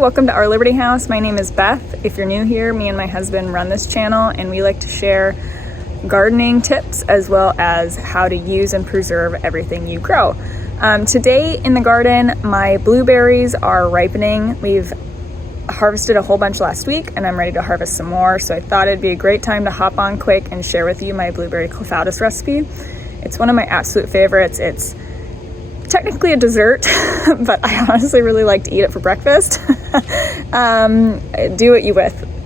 welcome to Our Liberty House. My name is Beth. If you're new here, me and my husband run this channel and we like to share gardening tips as well as how to use and preserve everything you grow. Today in the garden, my blueberries are ripening. We've harvested a whole bunch last week and I'm ready to harvest some more, so I thought it'd be a great time to hop on quick and share with you my blueberry Clafoutis recipe. It's one of my absolute favorites. It's technically a dessert, but I honestly really like to eat it for breakfast. Do what you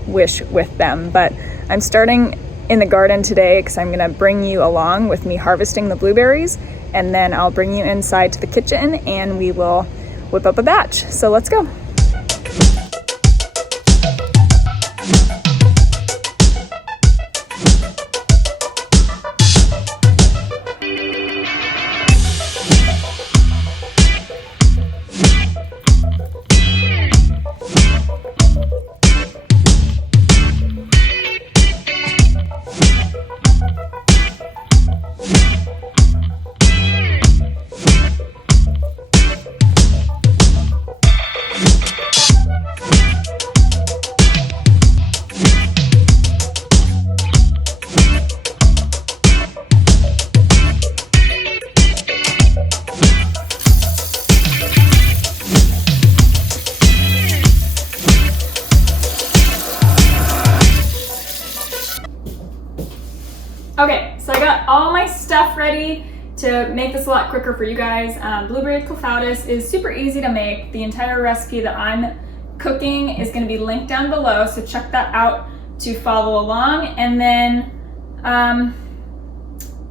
wish with them, but I'm starting in the garden today because I'm gonna bring you along with me harvesting the blueberries, and then I'll bring you inside to the kitchen and we will whip up a batch. So let's go. Okay, so I got all my stuff ready to make this a lot quicker for you guys. Blueberry Clafoutis is super easy to make. The entire recipe that I'm cooking is going to be linked down below, so check that out to follow along. And then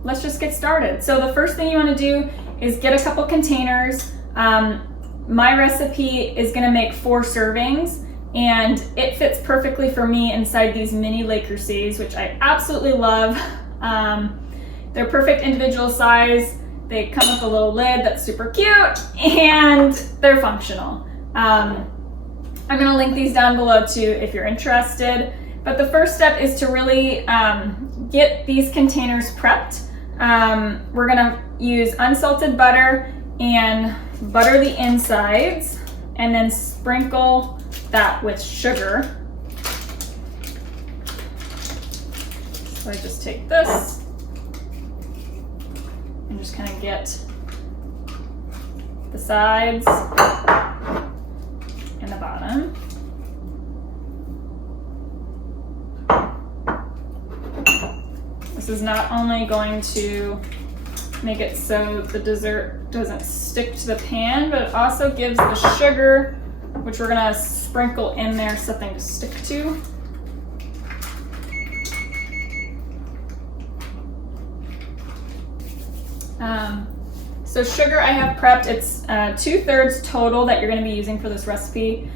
let's just get started. So the first thing you want to do is get a couple containers. My recipe is going to make 4 servings, and it fits perfectly for me inside these mini Le Creuset, which I absolutely love. They're perfect individual size. They come with a little lid that's super cute and they're functional. I'm gonna link these down below too if you're interested. But the first step is to really get these containers prepped. We're gonna use unsalted butter and butter the insides and then sprinkle that with sugar. So I just take this and just kind of get the sides and the bottom. This is not only going to make it so the dessert doesn't stick to the pan, but it also gives the sugar, which we're gonna sprinkle in there, something to stick to. So sugar I have prepped, it's 2/3 total that you're going to be using for this recipe.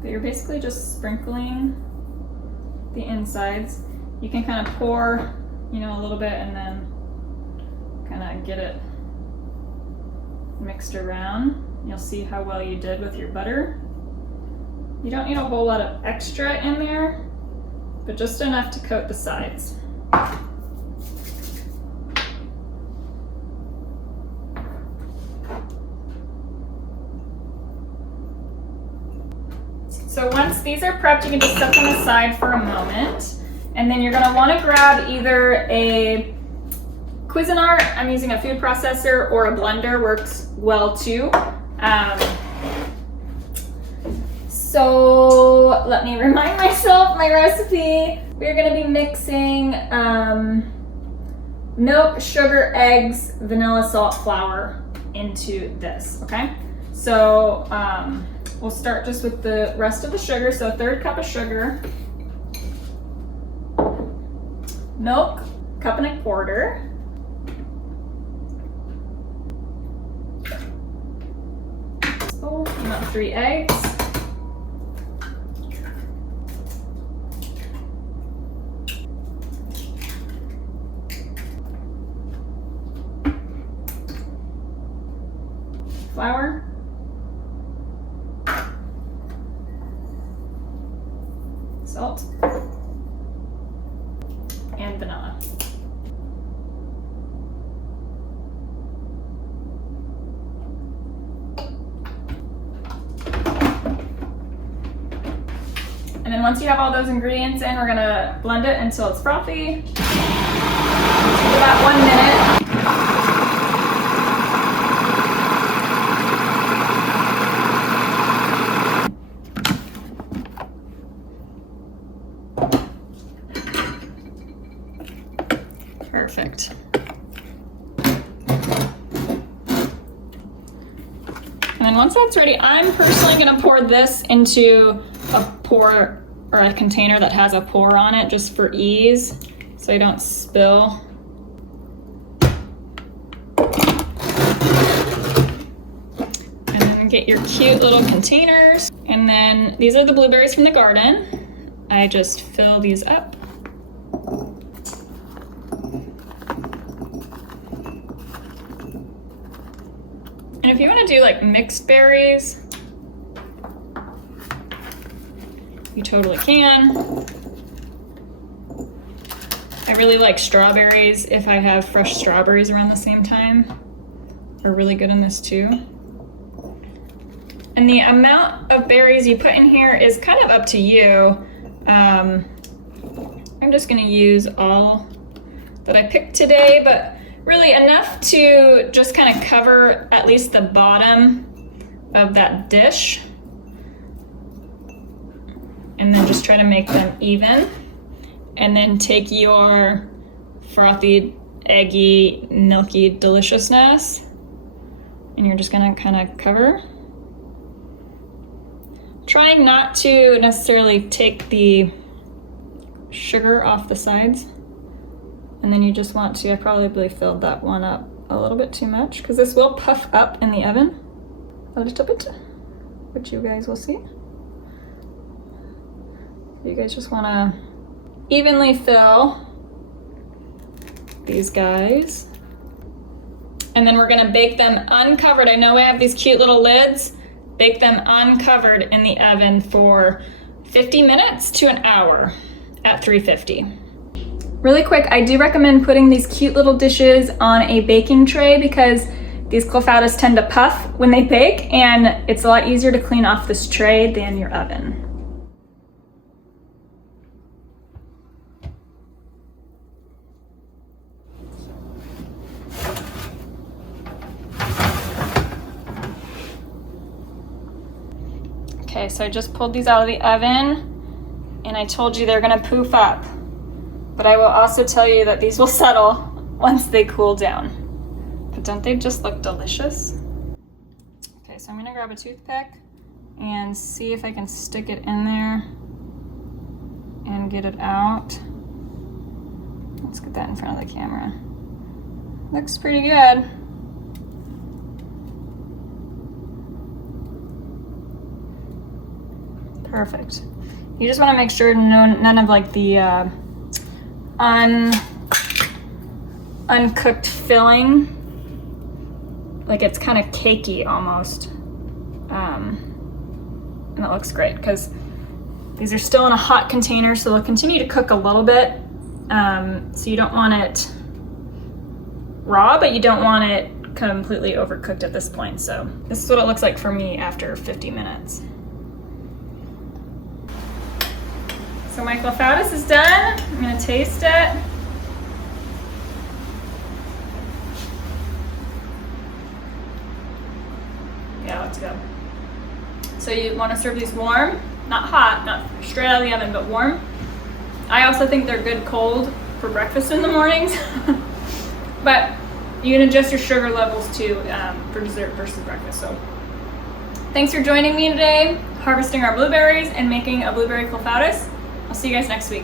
But you're basically just sprinkling the insides. You can kind of pour, a little bit and then kind of get it mixed around. You'll see how well you did with your butter. You don't need a whole lot of extra in there, but just enough to coat the sides. So once these are prepped, you can just set them aside for a moment. And then you're gonna wanna grab either a Cuisinart, I'm using a food processor, or a blender works well too. So let me remind myself my recipe. We're gonna be mixing milk, sugar, eggs, vanilla, salt, flour into this, okay? So we'll start just with the rest of the sugar. So 1/3 cup of sugar, milk, 1.25 cups. So you want 3 eggs. Flour. Salt. And vanilla. And then once you have all those ingredients in, we're gonna blend it until it's frothy. Give about 1 minute. Perfect. And then once that's ready, I'm personally gonna pour this into a container that has a pour on it just for ease, so I don't spill. And then get your cute little containers. And then these are the blueberries from the garden. I just fill these up. And if you want to do like mixed berries, you totally can. I really like strawberries. If I have fresh strawberries around the same time, are really good in this too. And the amount of berries you put in here is kind of up to you. I'm just gonna use all that I picked today, but really enough to just kind of cover at least the bottom of that dish. And then just try to make them even. And then take your frothy, eggy, milky deliciousness, and you're just gonna kind of cover. Trying not to necessarily take the sugar off the sides. And then you just want to, I probably filled that one up a little bit too much, because this will puff up in the oven a little bit, which you guys will see. You guys just want to evenly fill these guys. And then we're going to bake them uncovered. I know I have these cute little lids. Bake them uncovered in the oven for 50 minutes to an hour at 350. Really quick, I do recommend putting these cute little dishes on a baking tray because these Clafoutis tend to puff when they bake, and it's a lot easier to clean off this tray than your oven. Okay, so I just pulled these out of the oven, and I told you they're gonna poof up. But I will also tell you that these will settle once they cool down. But don't they just look delicious? Okay, so I'm gonna grab a toothpick and see if I can stick it in there and get it out. Let's get that in front of the camera. Looks pretty good. Perfect. You just want to make sure none of like the uncooked filling, like it's kind of cakey almost, and it looks great because these are still in a hot container, so they'll continue to cook a little bit. So you don't want it raw, but you don't want it completely overcooked at this point. So this is what it looks like for me after 50 minutes. So my Clafoutis is done. I'm gonna taste it. Yeah, let's go. So you wanna serve these warm, not hot, not straight out of the oven, but warm. I also think they're good cold for breakfast in the mornings. But you can adjust your sugar levels too for dessert versus breakfast. So thanks for joining me today, harvesting our blueberries and making a blueberry Clafoutis. I'll see you guys next week.